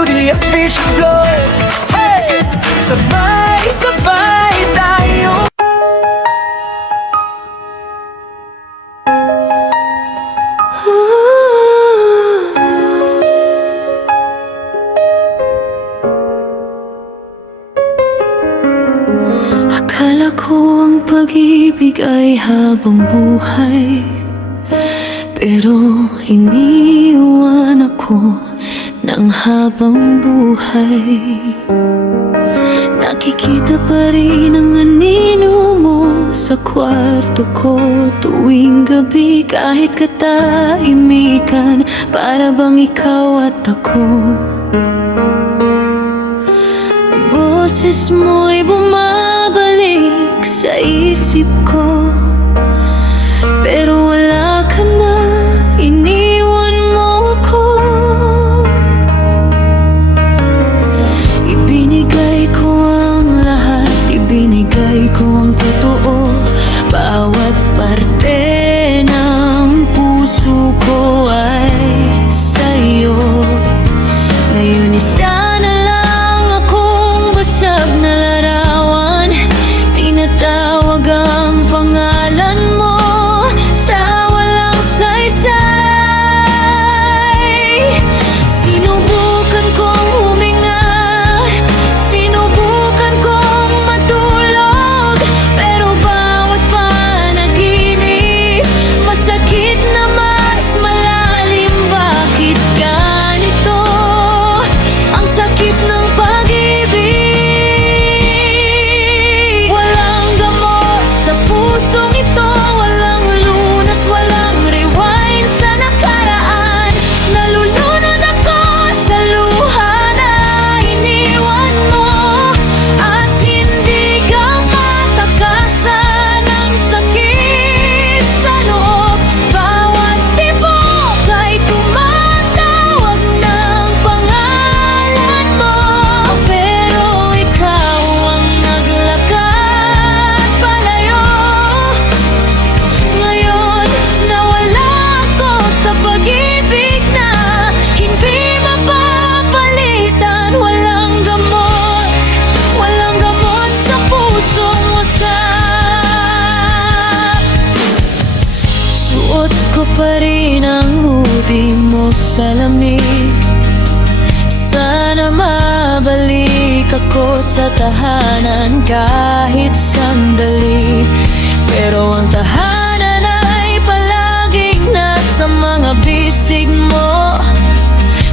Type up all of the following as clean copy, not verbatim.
beauty of each flow. Hey! Sabay-sabay tayo. Akala ko ang pag-ibig ay habang buhay, pero iniwan ako ng habang buhay. Nakikita pa rin ang anino mo sa kwarto ko tuwing gabi, kahit katahimikan, para bang ikaw at ako. Boses mo'y bumabalik sa isip ko, pero wala ka na, iniwan mo ako. Ibinigay ko ang lahat, ibinigay ko ang totoo, bawat parte ng puso ko ay sa'yo. Ngayon isa na lang akong basag na larawan, tinatawag ang pangalan mo sa walang saysay. Sinubukan kong huminga, sinubukan kong matulog, pero bawat panaginip masakit na mas malalim. Bakit ganito ang sakit ng pag-ibig? Walang gamot sa pusong ito, walang lunas, walang rewind sa nakaraan. Nalulunod ako sa luha na iniwan mo, at hindi ka matakasan ng sakit sa loob. Bawat tibok ay tumatawag ng pangalan mo, pero ikaw ang naglakad palayo. Ngayon nawala ako sa pag-ibig na hindi mapapalitan. Walang gamot sa pusong wasak. Suot ko pa rin ang hoodie mo sa lamig, sana mabalik ako sa tahanan kahit sandali. Pero ang tahanan ay palaging nasa mga bisig mo.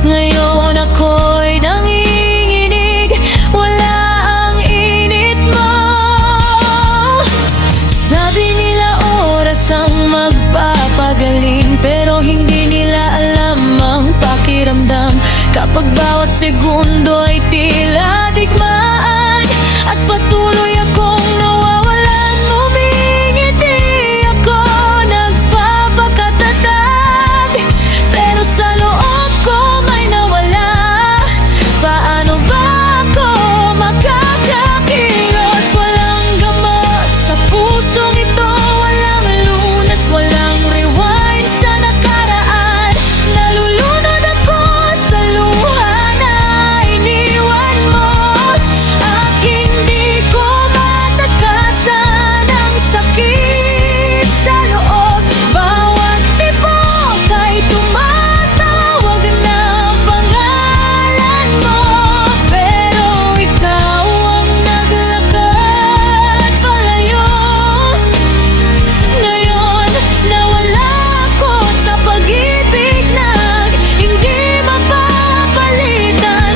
Ngayon ako'y nanginginig, wala ang init mo. Sabi nila oras ang magpapagaling, pero hindi nila alam ang pakiramdam kapag bawat segundo ay tila digmaan, at patuloy akong nawawalan. Ngumingiti ako, nagpapakatatag, pero sa loob ko may nawala. Paano ba ako makakakilos? Walang gamot sa pusong ito, walang lunas, walang rewind sa nakaraan. Nalulunod ako sa luha na iniwan mo, at hindi ko matakasan ang sakit sa loob. Bawat tibok ay tumatawag ng pangalan mo, pero ikaw ang naglakad palayo. Ngayon nawala ako sa pag-ibig na hindi mapapalitan.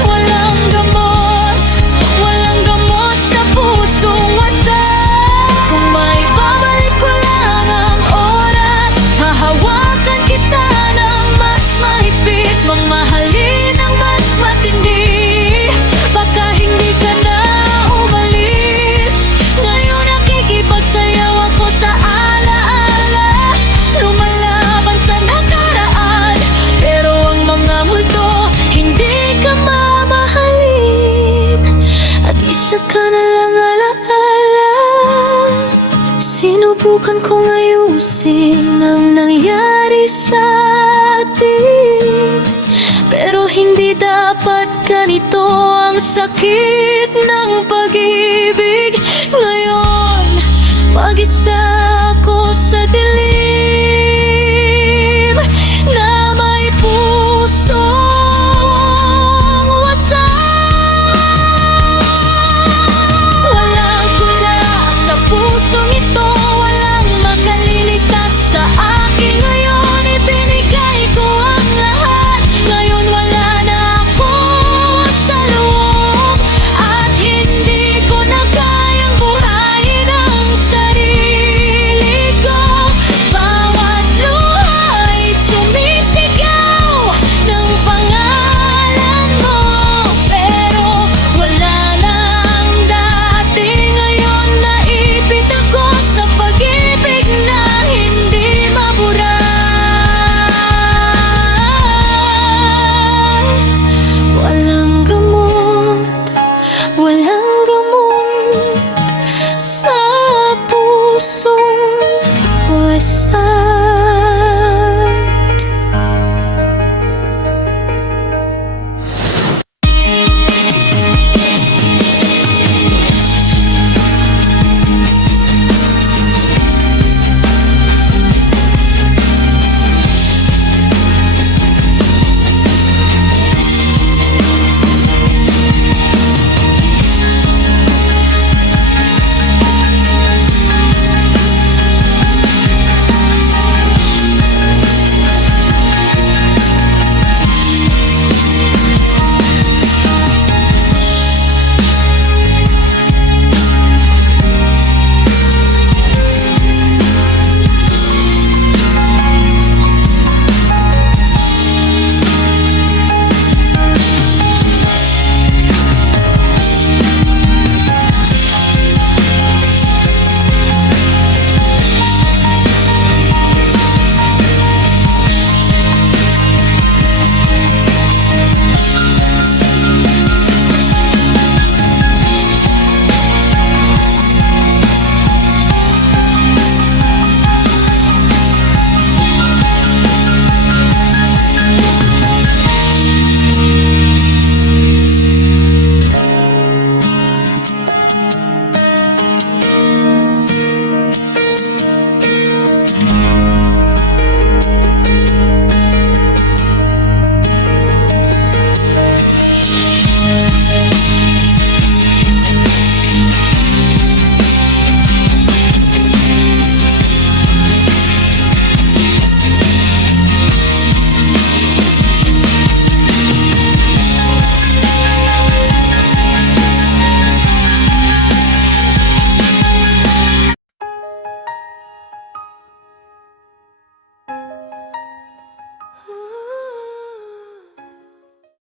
Walang gamot sa pusong wasak. Kung may babalik ko lang ang oras, hahawakan kita ng mas mahigpit, mamahalin ng mas matindi. Baka hindi ka na umalis, ngayon nakikipagsayaw ako sa alaala, lumalaban sa nakaraan, pero ang mga multo hindi ka mamahalin, at isa ka na lang alaala. Sinubukan kong ayusin ang nangyari sa atin, pero hindi dapat ganito. ito ang sakit ng pag-ibig.